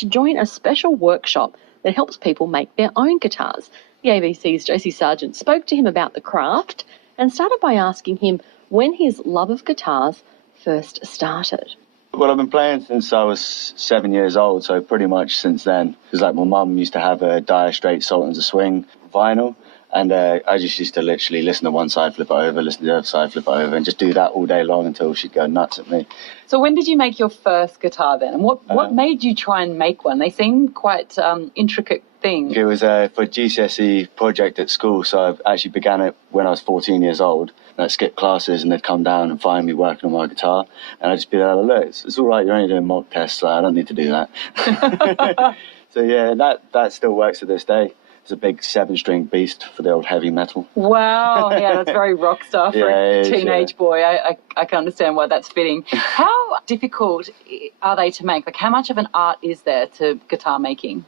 to join a special workshop that helps people make their own guitars. The ABC's Josie Sargent spoke to him about the craft and started by asking him when his love of guitars first started. Well, I've been playing since I was 7 years old, so pretty much since then. Because like my mum used to have a Dire Straits Sultans of Swing vinyl, and I just used to literally listen to one side, flip it over, listen to the other side, flip it over, and just do that all day long until she'd go nuts at me. So when did you make your first guitar then? And what made you try and make one? They seem quite intricate things. It was for a GCSE project at school, so I actually began it when I was 14 years old. I skipped classes and they'd come down and find me working on my guitar, and I'd just be like, look, it's all right, you're only doing mock tests, so I don't need to do that. So yeah, that still works to this day. It's a big 7-string beast for the old heavy metal. Wow, yeah, that's very rock star for a teenage boy. I can understand why that's fitting. How difficult are they to make? Like, how much of an art is there to guitar making?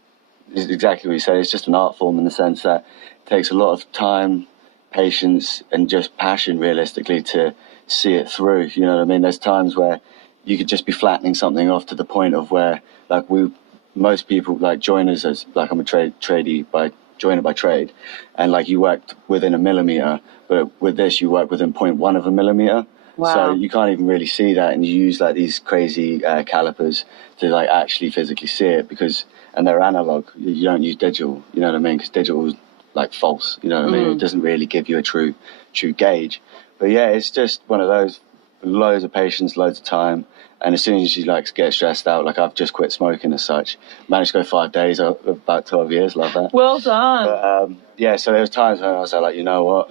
It's exactly what you say. It's just an art form in the sense that it takes a lot of time, patience, and just passion, realistically, to see it through. You know what I mean? There's times where you could just be flattening something off to the point of where, like, most people, like, join us as, like, I'm a joiner by trade, and like you worked within a millimeter, but with this you work within 0.1 of a millimeter. Wow. So you can't even really see that, and you use like these crazy calipers to like actually physically see it, and they're analog. You don't use digital, you know what I mean? Because digital is like false, you know what I mean? It doesn't really give you a true gauge. But yeah, it's just one of those, loads of patience, loads of time. And as soon as you like get stressed out, like I've just quit smoking as such. Managed to go 5 days, about 12 years, love that. Well done. But, yeah, so there was times when I was like, you know what,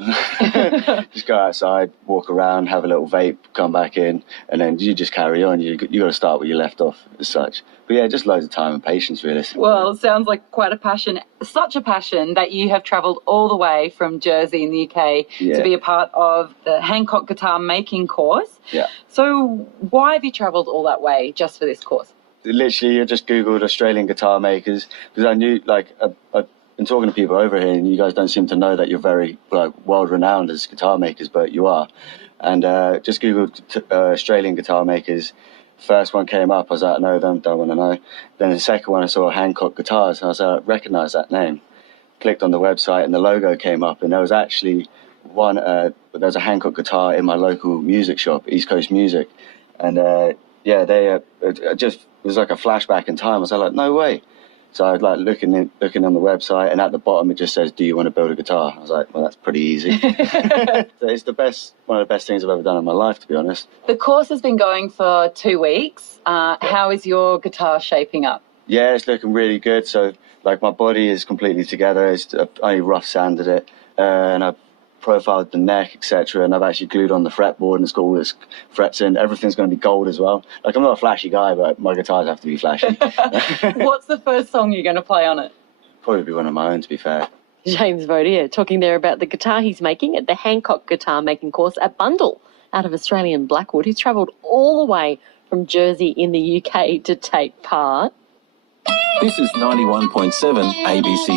just go outside, walk around, have a little vape, come back in, and then you just carry on. You got to start where you left off as such. But yeah, just loads of time and patience, really. Well, it sounds like quite a passion, such a passion that you have travelled all the way from Jersey in the UK to be a part of the Hancock Guitar Making Course. Yeah. So why have you travelled all that way just for this course? Literally, I just Googled Australian guitar makers, because I knew, like, I've been talking to people over here, and you guys don't seem to know that you're very, like, world-renowned as guitar makers, but you are. And just Googled Australian guitar makers. First one came up, I was like, I know them, don't want to know. Then the second one, I saw Hancock Guitars, and I was like, I recognise that name. Clicked on the website, and the logo came up, and there was actually there's a Hancock guitar in my local music shop, East Coast Music. And yeah, it just was like a flashback in time. I was like, no way. So I was like looking on the website, and at the bottom it just says, do you want to build a guitar? I was like, well, that's pretty easy. So it's one of the best things I've ever done in my life, to be honest. The course has been going for 2 weeks. How is your guitar shaping up? Yeah, it's looking really good. So like my body is completely together. I only rough sanded it, and I've profiled the neck, etc., and I've actually glued on the fretboard, and it's got all this frets in. Everything's going to be gold as well. Like, I'm not a flashy guy, but my guitars have to be flashy. What's the first song you're going to play on it? Probably be one of my own, to be fair. James Vautier talking there about the guitar he's making at the Hancock Guitar Making Course at Bundall out of Australian Blackwood, who's travelled all the way from Jersey in the UK to take part. This is 91.7 ABC.